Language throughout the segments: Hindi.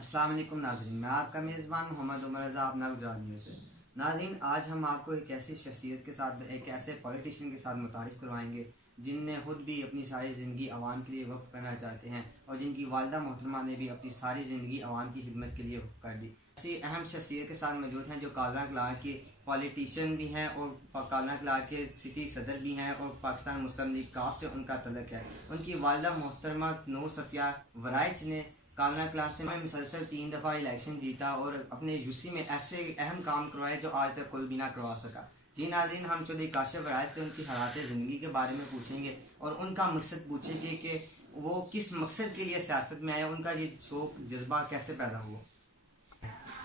अस्सलाम वालेकुम नाज़रीन, मैं आपका मेज़बान मोहम्मद उमर रज़ा अपना गुजरात से। नाज़रीन, आज हम आपको एक ऐसी शख्सियत के साथ, एक ऐसे पॉलिटिशियन के साथ मुतारिफ़ करवाएंगे जिनने खुद भी अपनी सारी ज़िंदगी आवाम के लिए वक्फ करना चाहते हैं और जिनकी वालिदा मोहतरमा ने भी अपनी सारी ज़िंदगी आवाम की खिदमत के लिए वक्फ कर दी। ऐसी अहम शख्सियत के साथ मौजूद हैं जो कालरा कलां के पॉलिटिशियन भी हैं और कालरा कलां के सिटी सदर भी हैं और पाकिस्तान मुस्लिम लीग काफ से उनका तल्लुक़ है। उनकी वालिदा मोहतरमा नूर सफिया वराइच ने कालरा क्लास से मुसलसल 3 दफ़ा इलेक्शन जीता और अपने यूसी में ऐसे अहम काम करवाए जो आज तक कोई भी ना करवा सका। जी नाज़रीन, हम चौधरी काशिफ वराइच से उनकी हालात ज़िंदगी के बारे में पूछेंगे और उनका मकसद पूछेंगे कि वो किस मकसद के लिए सियासत में आए, उनका ये शौक जज्बा कैसे पैदा हुआ।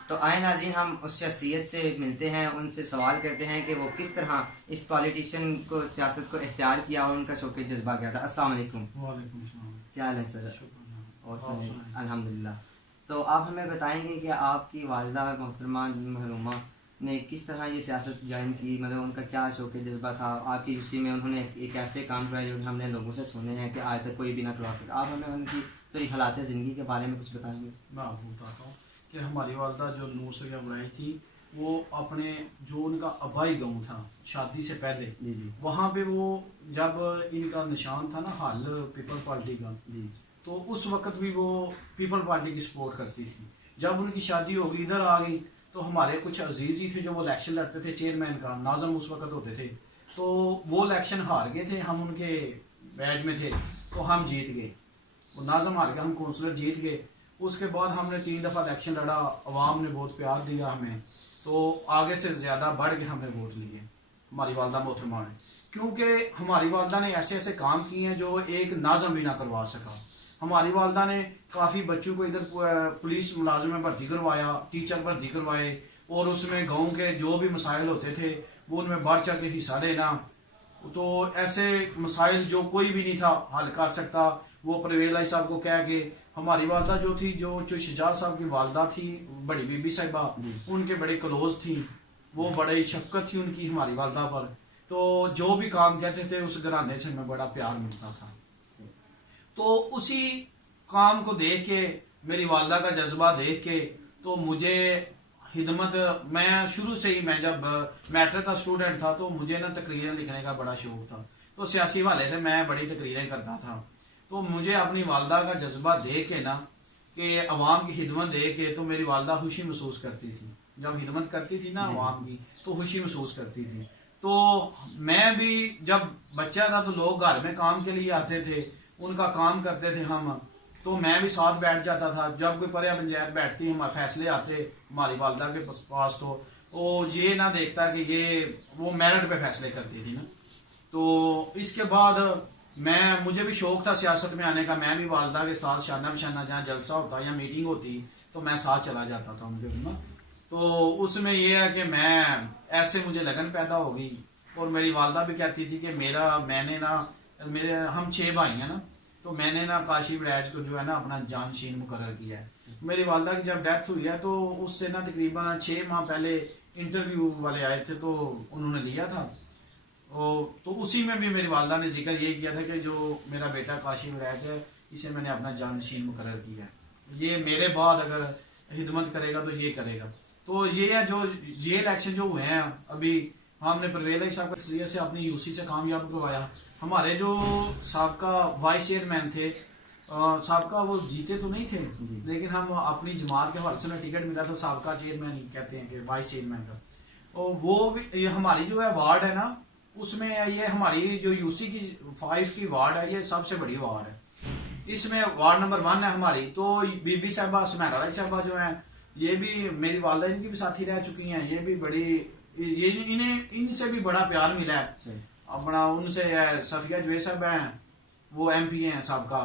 तो आए नाज़रीन, हम उस शख्सियत से मिलते हैं, उनसे सवाल करते हैं कि वो किस तरह इस पॉलिटिशियन को सियासत को इख्तियार किया और उनका शौक जज्बा क्या था। अस्सलाम वालेकुम। वालेकुम सलाम। क्या हाल है सर? और अल्हम्दुलिल्लाह। तो आप हमें बताएंगे कि आपकी वालिदा मोहतरमा महरूमा ने किस तरह ये सियासत ज्वाइन की, मतलब उनका क्या शौक जज्बा था। आपकी यूसी में उन्होंने एक ऐसे काम कराए जो हमने लोगों से सुने हैं कि आज तक कोई भी ना करवा सका। आप हमें उनकी थोड़ी हालात ज़िंदगी के बारे में कुछ बताएंगे। मैं आपको बताता हूँ कि हमारी वालिदा जो नूर सफिया वराइच थी, वो अपने जो उनका आबाई गाँव था शादी से पहले, जी वहाँ पे वो जब इनका निशान था ना हल पीपल पार्टी का, जी, तो उस वक्त भी वो पीपल पार्टी की सपोर्ट करती थी। जब उनकी शादी हो गई, इधर आ गई, तो हमारे कुछ अजीज ही थे जो वो इलेक्शन लड़ते थे, चेयरमैन का नाजम उस वक्त होते थे, तो वो इलेक्शन हार गए थे, हम उनके बैच में थे, तो हम जीत गए। वो नाजम हार गया, हम कौंसलर जीत गए। उसके बाद हमने 3 दफ़ा इलेक्शन लड़ा, अवाम ने बहुत प्यार दिया हमें, तो आगे से ज़्यादा बढ़ के हमने वोट लिए हमारी वालिदा मोहतरमा ने, क्योंकि हमारी वालिदा ने ऐसे ऐसे काम किए हैं जो एक नाजम भी ना करवा सका। हमारी वालिदा ने काफ़ी बच्चों को इधर पुलिस मुलाजिम में भर्ती करवाया, टीचर भर्ती करवाए, और उसमें गाँव के जो भी मसाइल होते थे वो उनमें बढ़ चढ़ के हिस्सा लेना। तो ऐसे मसाइल जो कोई भी नहीं था हल कर सकता, वो परवेज आई साहब को कह के, हमारी वालिदा जो थी, जो शहजाद साहब की वालिदा थी, बड़ी बीबी साहिबा, उनके बड़े क्लोज थी, वो बड़ी शफकत थी उनकी हमारी वालिदा पर। तो जो भी काम कहते थे उस घराने से हमें बड़ा प्यार मिलता था। तो उसी काम को देख के, मेरी वालिदा का जज्बा देख के, तो मुझे हिदमत, मैं शुरू से ही, मैं जब मैट्रिक का स्टूडेंट था तो मुझे ना तकरीरें लिखने का बड़ा शौक था, तो सियासी हवाले से मैं बड़ी तकरीरें करता था। तो मुझे अपनी वालिदा का जज्बा देख के ना, कि अवाम की हिदमत देख के, तो मेरी वालिदा खुशी महसूस करती थी। जब हिदमत करती थी ना अवाम की, तो खुशी महसूस करती थी। तो मैं भी जब बच्चा था तो लोग घर में काम के लिए आते थे, उनका काम करते थे हम, तो मैं भी साथ बैठ जाता था। जब कोई पर्या पंचायत बैठती, हमारे फैसले आते हमारी वालिदा के पास, तो ये ना देखता कि ये वो मेरिट पे फैसले करती थी ना। तो इसके बाद मुझे भी शौक था सियासत में आने का। मैं भी वालिदा के साथ शाना बशाना जहाँ जलसा होता या मीटिंग होती, तो मैं साथ चला जाता था उनके ना। तो उसमें यह है कि ऐसे मुझे लगन पैदा हो गई, और मेरी वालिदा भी कहती थी कि हम 6 भाई हैं ना, तो मैंने ना काशिफ वराइच को जो है ना अपना जानशीन मुकर्रर किया है। मेरी वालिदा की जब डेथ हुई है, तो उससे ना तकरीबन 6 माह पहले इंटरव्यू वाले आए थे, तो उन्होंने लिया था। तो उसी में भी मेरी वालिदा ने जिक्र ये किया था कि जो मेरा बेटा काशिफ वराइच है, इसे मैंने अपना जानशीन मुकर्रर किया है, ये मेरे बाद अगर हिदमत करेगा तो ये करेगा। तो ये है, जो ये इलेक्शन जो हुए हैं अभी, हमने परवेज आई साहब को से अपनी यूसी से कामयाब करवाया। हमारे जो साबका वाइस चेयरमैन थे, साबका वो जीते तो नहीं थे, लेकिन हम अपनी जमात के हवाले से टिकट मिला था, साबका चेयरमैन ही कहते हैं कि वाइस चेयरमैन का। और वो भी हमारी जो है वार्ड है ना, उसमें ये हमारी जो यूसी की 5 की वार्ड है, ये सबसे बड़ी वार्ड है। इसमें वार्ड नंबर 1 है हमारी। तो बीबी साहबा सुमेरा राय साहबा जो है, ये भी मेरी वालिदा इनकी भी साथी रह चुकी हैं। ये भी बड़ी, ये इनसे भी बड़ा प्यार मिला है अपना। उनसे सफिया जवेद साहब हैं, वो MP हैं साबका,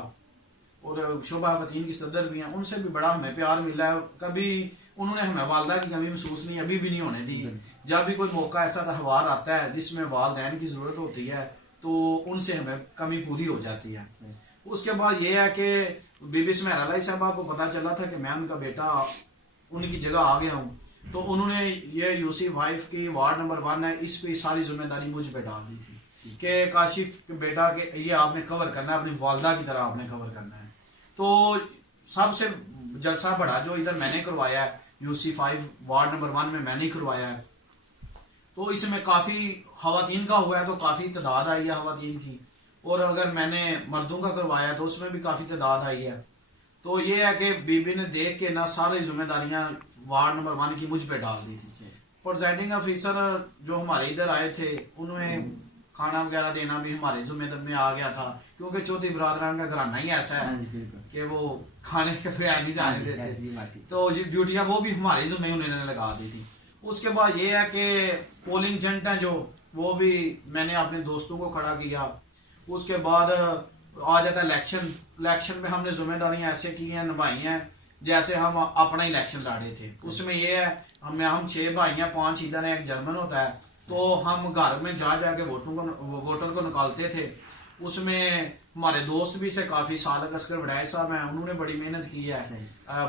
और शोभा खतीन की सदर भी हैं, उनसे भी बड़ा हमें प्यार मिला है। कभी उन्होंने हमें वालिदा की कमी महसूस नहीं, अभी भी नहीं होने दी। जब भी कोई मौका ऐसा त्यौहार आता है जिसमें वालिदैन की जरूरत होती है, तो उनसे हमें कमी पूरी हो जाती है। उसके बाद ये है कि बीबी सुमेरा राय साहबा को पता चला था कि मैं उनका बेटा उनकी जगह आ गया हूँ, तो उन्होंने ये यूसी 5 की वार्ड नंबर 1 है, इस पे सारी जिम्मेदारी मुझ पे डाल दी थी कि काशिफ के बेटा के ये आपने कवर करना है, अपनी वालिदा की तरह आपने कवर करना है। तो सबसे जलसा बड़ा जो इधर मैंने करवाया है, UC5 वार्ड नंबर 1 में मैंने ही करवाया है, तो इसमें काफ़ी खवातीन का हुआ है, तो काफ़ी तादाद आई है खवातीन की। और अगर मैंने मर्दों का करवाया तो उसमें भी काफ़ी तादाद आई है। तो ये है कि बीबी ने देख के ना सारी जिम्मेदारियां वार्ड नंबर 1 की मुझ पे डाल दी थी। प्रेजाइडिंग ऑफिसर जो हमारे इधर आए थे, उन्हें खाना वगैरह देना भी हमारे जिम्मेदारी में आ गया था, क्योंकि चौधरी बरादरान का घराना ही ऐसा है कि वो खाने के बगैर नहीं जाने देते, तो ड्यूटियां वो भी हमारे जिम्मे उन्होंने लगा दी थी। उसके बाद ये है कि पोलिंग एजेंट हैं जो, वो भी मैंने अपने दोस्तों को खड़ा किया। उसके बाद आ जाता है इलेक्शन में हमने जिम्मेदारियां ऐसे की हैं, निभाई हैं जैसे हम अपना इलेक्शन लड़े थे। उसमें ये है हम 6 भाई हैं, 5 इधर हैं, एक जर्मन होता है, तो हम घर में जा जाके वोटर को निकालते थे। उसमें हमारे दोस्त भी से काफी, सादक असगर वड़ाई साहब हैं, उन्होंने बड़ी मेहनत की है,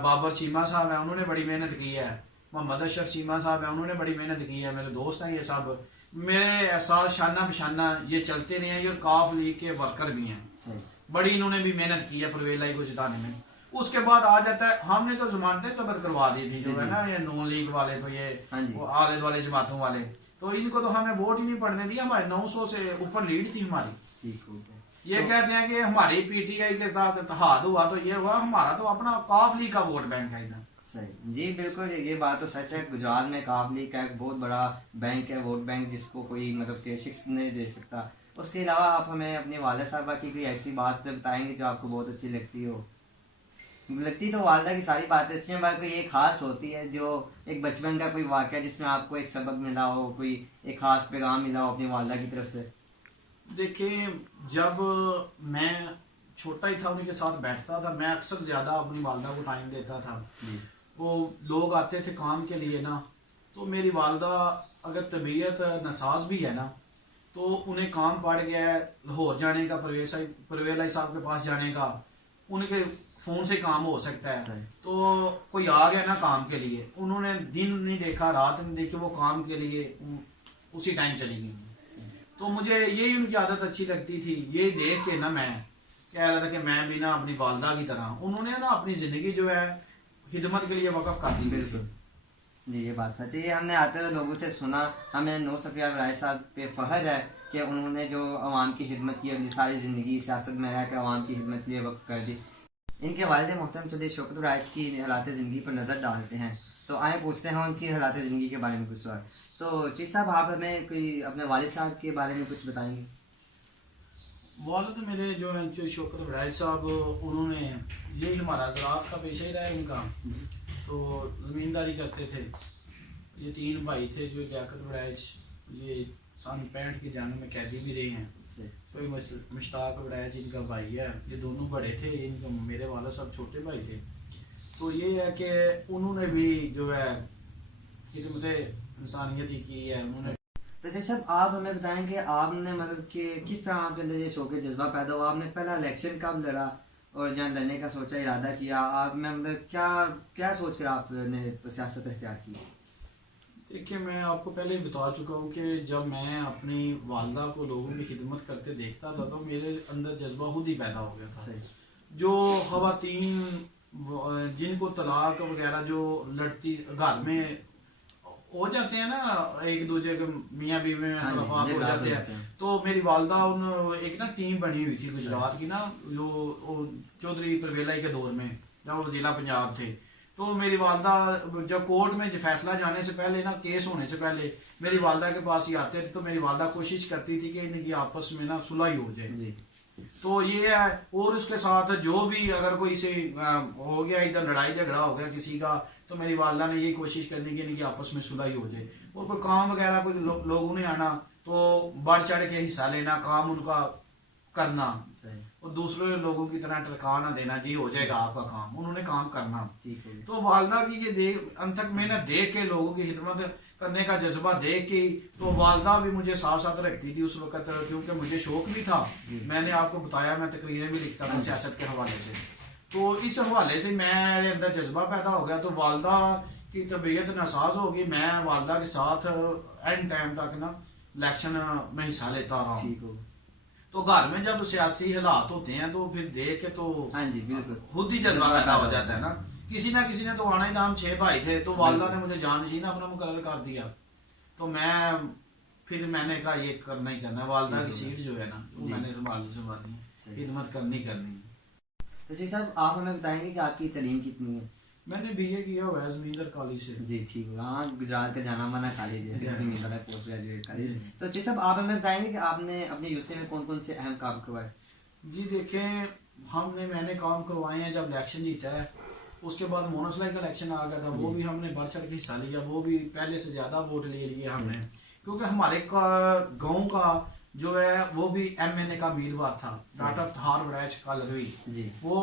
बाबर चीमा साहब हैं, उन्होंने बड़ी मेहनत की है, मोहम्मद अशरफ चीमा साहब हैं, उन्होंने बड़ी मेहनत की है, मेरे दोस्त हैं ये सब, मेरे एहसास शाना बशाना ये चलते नहीं है। ये काफ लीग के वर्कर भी हैं, बड़ी इन्होंने भी मेहनत की है परवेज लाई को जिताने में। उसके बाद आ जाता है, हमने तो जमानतें जब्त करवा दी थी जो है ना, ये नून लीग वाले, तो ये आले वाले जमातों वाले, तो इनको तो हमें वोट ही नहीं पड़ने दिया। हमारे 900 से ऊपर लीड थी हमारी। ये कहते हैं कि हमारी PTI के साथ इत्तेहाद हुआ तो ये हुआ, हमारा तो अपना काफ लीग का वोट बैंक है इधर। सही जी, बिल्कुल ये बात तो सच है। गुजरात में काफ लीग का एक बहुत बड़ा बैंक है, वोट बैंक, जिसको कोई मतलब के शिक्ष नहीं दे सकता। उसके अलावा आप हमें अपने वालिद साहबा की कोई ऐसी बात बताएंगे जो आपको बहुत अच्छी लगती हो? लगती तो वालदा की सारी बातें अच्छी हैं, कोई एक खास होती है जो एक बचपन का कोई वाक़या जिसमें आपको एक सबक मिला हो, कोई एक खास पैगाम मिला हो अपनी वालदा की तरफ से? देखिए, जब मैं छोटा ही था उनके साथ बैठता था, मैं अक्सर ज्यादा अपनी वालदा को टाइम देता था। वो लोग आते थे काम के लिए ना, तो मेरी वालदा अगर तबीयत नसाज भी है ना, तो उन्हें काम पड़ गया है लाहौर जाने का, परवेज लाई साहब के पास जाने का, उनके फोन से काम हो सकता है, तो कोई आ गया ना काम के लिए, उन्होंने दिन नहीं देखा रात नहीं देखी, वो काम के लिए उसी टाइम चली गई। तो मुझे यही उनकी आदत अच्छी लगती थी। ये देख के ना मैं कह रहा था कि मैं भी ना अपनी वालदा की तरह, उन्होंने ना अपनी जिंदगी जो है खिदमत के लिए वक़्फ़ कर दी। बिल्कुल जी, ये बात सच है। ये हमने आते हुए लोगों से सुना। हमें नूर सफिया राय साहब पे फख्र है कि उन्होंने जो अवाम की खिदमत की, अपनी सारी ज़िंदगी सियासत में रह कर अवाम की खिदमत के लिए वक्फ कर दी। इनके वालिद मोहतरम चौधरी शौकत राइज की हालात ज़िंदगी पर नज़र डालते हैं, तो आए पूछते हैं उनकी हालात ज़िंदगी के बारे में कुछ सवाल। तो चीफ साहब, आप हमें कोई अपने वालिद साहब के बारे में कुछ बताएंगे? वालिद मेरे जो है शौकत राइज साहब, उन्होंने यही हमारा ज़राअत का पेशा ही रहा है उनका, तो ज़मींदारी करते थे। ये 3 भाई थे जो लियाकत वड़ैच, ये सन 65 के जाने में कैदी भी रहे हैं। कोई मुश्ताक वड़ैच इनका भाई है, ये दोनों बड़े थे, इनका मेरे वाला सब छोटे भाई थे। तो ये है कि उन्होंने भी जो है खिदमत इंसानियत ही की है उन्होंने। तो जैसे आप हमें बताएंगे, आपने मतलब कि किस तरह आपके अंदर ये शौक जज्बा पैदा हुआ? आपने पहला इलेक्शन कब लड़ा और जहाँ लड़ने का सोचा, इरादा किया? आप में मतलब क्या सोच कर आपने सियासत इख्तियार की? देखिए, मैं आपको पहले ही बता चुका हूँ कि जब मैं अपनी वालदा को लोगों की खिदमत करते देखता था, तो मेरे अंदर जज्बा खुद ही पैदा हो गया था। जो खवातीन जिनको तलाक वगैरह जो लड़ती घर में हो जाते हैं ना, एक दूसरे के मियाँ बीवी में तलाक हो जाते हैं, तो मेरी वालदा एक ना टीम बनी हुई थी गुजरात की ना, जो चौधरी परवेज लाई के दौर में जब वो जिला पंजाब थे, तो मेरी वालदा जब कोर्ट में फैसला जाने से पहले ना, केस होने से पहले मेरी वालदा के पास ही आते थे, तो मेरी वालदा कोशिश करती थी कि इनकी आपस में ना सुलह हो जाए। तो ये है, और उसके साथ जो भी अगर कोई से हो गया, इधर लड़ाई झगड़ा हो गया किसी का, तो मेरी वालदा ने यही कोशिश करनी कि इनकी आपस में सुलह हो जाए। और कोई काम वगैरह कोई लोगों ने आना तो बढ़ चढ़ के हिस्सा लेना, काम उनका करना, और दूसरे लोगों की तरह टरका ना देना, जी हो जाएगा आपका काम, उन्होंने काम करना। तो वालदा की ये अंत तक मेहनत देख के, लोगों की खिदमत करने का जज्बा देख के, तो वालदा भी मुझे साथ साथ रखती थी उस वक्त, क्योंकि मुझे शौक भी था। मैंने आपको बताया, मैं तकरीरें भी लिखता था सियासत के हवाले से, तो इस हवाले से मेरे अंदर जज्बा पैदा हो गया। तो वालदा की तबीयत नासाज होगी, मैं वालदा के साथ एंड टाइम तक ना इलेक्शन में हिस्सा लेता रहा। तो घर में जब सियासी हालात होते हैं तो फिर देख के तो हाँ जी, बिल्कुल खुद ही जज्बा पैदा हो जाता है ना किसी ना किसी ने तो आना ही था, हम 6 भाई थे, तो वालदा ने मुझे जानशीन अपना मुकर्रर कर दिया। तो फिर मैंने कहा ये करना ही करना है, वालदा की सीट जो है ना वो मैंने संभालनी है, खिदमत करनी है। तो जी साहब आप हमें बताएंगे कि आपकी तालीम कितनी है? मैंने बीए किया हुआ है ज़मींदार कॉलेज से। जी ठीक है, हाँ गुजरात का जाना माना कॉलेज है ज़मींदार पोस्ट ग्रेजुएट कॉलेज। तो जी साहब आप हमें बताएंगे कि आपने अपने यूसी में कौन कौन से अहम काम करवाए? जी देखें, मैंने काम करवाए हैं। जब इलेक्शन जीता है उसके बाद मोनोसलाई का इलेक्शन आ गया था, वो भी हमने बढ़ चढ़ के हिस्सा लिया, वो भी पहले से ज़्यादा वोट ले लिए हमने, क्योंकि हमारे गाँव का जो है वो भी एमएनए का उम्मीदवार था, डॉक्टर थार वड़ैच का लदवी। वो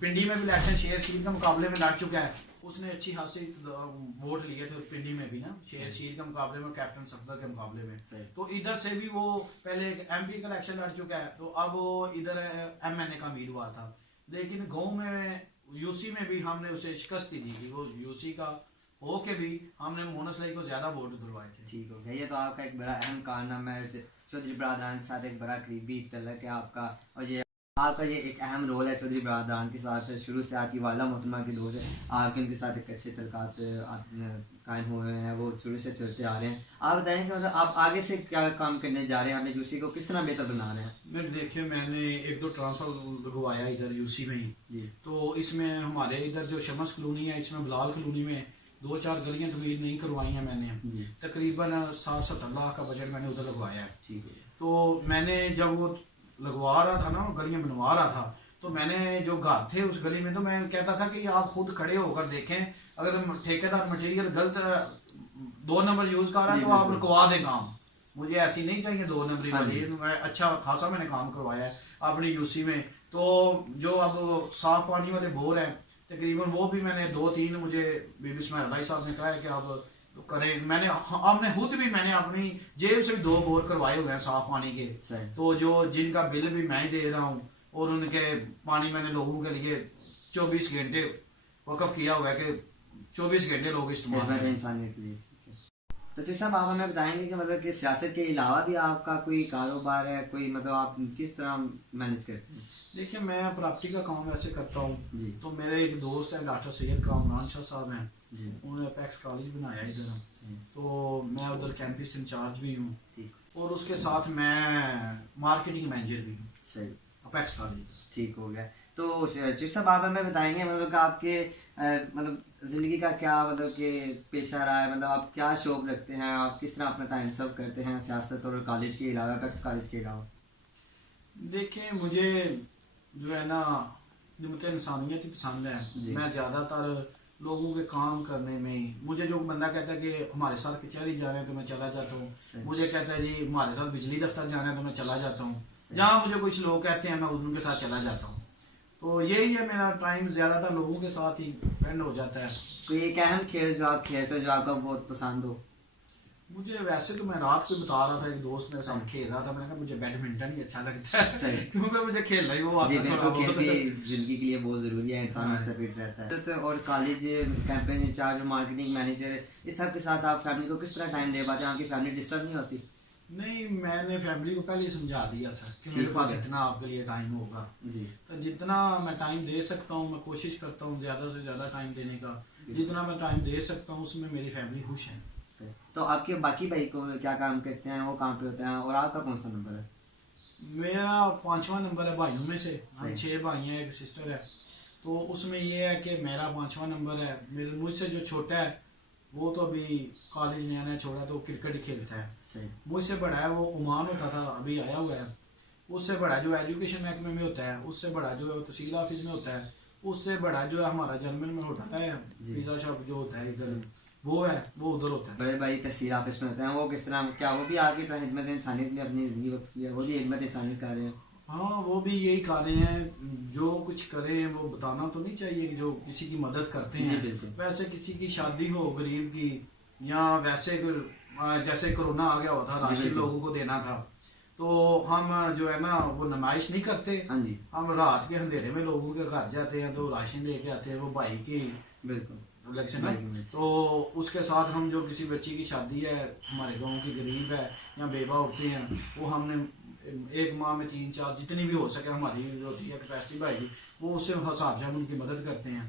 पिंडी में भी इलेक्शन शेर शीर के मुकाबले में लड़ चुका है, उसने अच्छी खासी वोट लिए थे पिंडी में भी ना, शेर शीर के मुकाबले में, कैप्टन सफदर के मुकाबले में। तो इधर से भी वो पहले एमपी का इलेक्शन लड़ चुका है, तो अब वो इधर एमएनए का उम्मीदवार था। लेकिन गाँव में यूसी में भी हमने उसे शिकस्त दी थी, वो यूसी का हो के भी हमने मोनसलाई को ज्यादा वोट दिलवाए थे। ठीक हो गया, ये तो आपका एक बड़ा अहम कारनामा है, चौधरी बरादरान के साथ एक बड़ा करीबी तल्लुक है आपका, और ये आपका ये एक अहम रोल है चौधरी बरादरान के साथ। शुरू से आपकी वाला मोहतरमा के दौर है, आपके उनके साथ एक अच्छे तल्लुकात कायम हुए हैं, वो शुरू से चलते आ रहे हैं। आप बताएं कि मतलब आप आगे से क्या काम करने जा रहे हैं, अपने यूसी को किस तरह बेहतर बना रहे हैं? मैं देखिए, मैंने 1-2 ट्रांसफर लगवाया इधर यूसी में ही। तो इसमें हमारे इधर जो शमस कॉलोनी है, इसमें बिलाल कॉलोनी में 2-4 गलियां तमीर नहीं करवाई हैं मैंने, तकरीबन 60-70 लाख का बजट मैंने उधर लगवाया है। तो मैंने जब वो लगवा रहा था ना, गलियां बनवा रहा था, तो मैंने जो घर थे उस गली में, तो मैं कहता था कि आप खुद खड़े होकर देखें, अगर ठेकेदार मटेरियल गलत 2 नंबर यूज कर रहा है तो आप रुकवा दें काम। मुझे ऐसी नहीं चाहिए 2 नंबरी वाली, अच्छा खासा मैंने काम करवाया है अपनी यूसी में। तो जो अब साफ पानी वाले बोर हैं तकरीबन, वो भी मैंने 2-3 मुझे बीबी इस्माइल भाई साहब ने कहा है कि आप करें। हमने खुद भी मैंने अपनी जेब से भी 2 बोर करवाए हुए हैं साफ पानी के, तो जो जिनका बिल भी मैं ही दे रहा हूँ, और उनके पानी मैंने लोगों के लिए 24 घंटे वक़्फ़ किया हुआ है कि 24 घंटे लोग इस्तेमाल करें। तो जी साहब आप हमें बताएंगे कि मतलब कि सियासत के अलावा भी आपका कोई कारोबार है, कोई मतलब आप किस तरह मैनेज करते हैं? देखिए, मैं प्रॉपर्टी का काम वैसे करता हूँ। तो मेरे एक दोस्त है डॉक्टर सैयद कामरान शाह साहब हैं, उन्होंने अपेक्स कॉलेज बनाया इधर, तो मैं उधर कैंपस इंचार्ज भी हूँ, और उसके साथ मैं मार्केटिंग मैनेजर भी हूँ अपेक्स कॉलेज। ठीक हो गया। तो जी साहब आप हमें बताएंगे मतलब कि आपके मतलब जिंदगी का क्या मतलब कि पेशा रहा है, मतलब आप क्या शौक रखते हैं, आप किस तरह अपना टाइम सर्व करते हैं सियासत और कॉलेज के अलावा, अपेक्स कॉलेज के अलावा? देखिए, मुझे जो है ना निमत इंसानियत ही पसंद है। मैं ज़्यादातर लोगों के काम करने में ही, मुझे जो बंदा कहता है कि हमारे साथ कचहरी जाना है तो मैं चला जाता हूँ, मुझे कहता है जी हमारे साथ बिजली दफ्तर जाना है तो मैं चला जाता हूँ, जहाँ मुझे कुछ लोग कहते हैं मैं उनके साथ चला जाता हूँ। तो यही है, मेरा टाइम ज्यादातर लोगों के साथ ही स्पेंड हो जाता है। कोई एक अहम खेल जो आप खेलते हो जो आपको बहुत पसंद हो? मुझे वैसे तो मैं रात को बता रहा था, एक दोस्त मेरे साथ खेल रहा था, मैंने कहा मुझे बैडमिंटन ही अच्छा लगता है क्योंकि मुझे खेलना ही वो आता है, थोड़ा बहुत जिंदगी के लिए बहुत जरूरी है, इंसान उससे फिट रहता है। तो और college campaign in charge, marketing manager, इस सब के साथ आप फैमिली को किस तरह टाइम दे पाते हैं? आपकी फैमिली डिस्टर्ब नहीं होती? नहीं, मैंने फैमिली को पहले ही समझा दिया था कि मेरे पास इतना आपके लिए टाइम होगा जी, तो जितना मैं टाइम दे सकता हूँ मैं कोशिश करता हूँ ज़्यादा से ज़्यादा टाइम देने का, जितना मैं टाइम दे सकता हूँ उसमें मेरी फैमिली खुश है। तो आपके बाकी भाई को क्या काम करते हैं, वो कहाँ पे होते हैं, और आपका कौन सा नंबर है? मेरा 5वां नंबर है भाइयों में से, हम 6 भाई हैं, एक सिस्टर है। तो उसमें ये है कि मेरा 5वां नंबर है। मेरे मुझसे जो छोटा है वो तो अभी कॉलेज नया नया छोड़ा, तो क्रिकेट ही खेलता है। मुझसे बड़ा है वो ओमान होता था, अभी आया हुआ है। उससे बड़ा जो एजुकेशन महकमे में होता है, उससे बड़ा जो है वो तहसील ऑफिस में होता है, उससे बड़ा जो है हमारा जर्मन में होता है पिज्जा शॉप जो होता है इधर, वो है, वो उधर होता है। बड़े भाई तहसील ऑफिस में होते हैं, वो किस तरह, क्या वो भी आपकी तरह खिदमत इंसानियत में अपनी जिंदगी वक्त किया, वो भी खिदमत इंसानियत कर रहे हैं? हाँ, वो भी यही कर रहे हैं। जो कुछ करें वो बताना तो नहीं चाहिए कि जो किसी की मदद करते हैं। वैसे किसी की शादी हो गरीब की, या वैसे जैसे कोरोना आ गया हुआ था, राशन लोगों को देना था, तो हम जो है ना वो नुमाइश नहीं करते, हम रात के अंधेरे में लोगों के घर जाते हैं तो राशन लेके आते हैं। वो भाई की इलेक्शन में, तो उसके साथ हम जो किसी बच्ची की शादी है, हमारे गाँव की गरीब है या बेवा होते हैं, वो हमने एक माह में 3-4 जितनी भी हो सके हमारी होती है कैपेसिटी भाई की, वो उससे हिसाब से हम उनकी मदद करते हैं।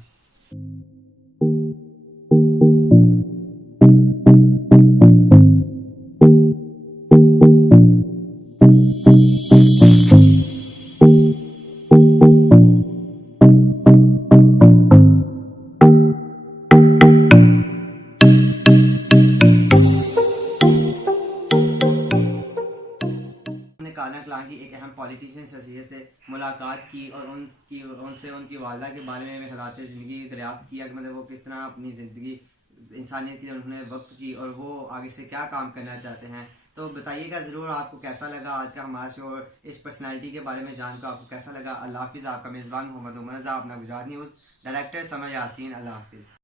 काना कलां की एक अहम पॉलिटिशियन शख्सियत से मुलाकात की और उनसे उनकी वालदा के बारे में हालात ज़िंदगी दरियाफ्त किया कि मतलब वो किस तरह अपनी ज़िंदगी इंसानियत के लिए उन्होंने वक्फ की और वो आगे से क्या काम करना चाहते हैं। तो बताइएगा ज़रूर आपको कैसा लगा आज का हमारा शो और इस पर्सनालिटी के बारे में जानकर आपको कैसा लगा। अल्लाह हाफिज़। आपका मेज़बान मोहम्मद उमर रज़ा, अपना गुजरात न्यूज़, डायरेक्टर समझ यासीन। अल्लाह हाफिज़।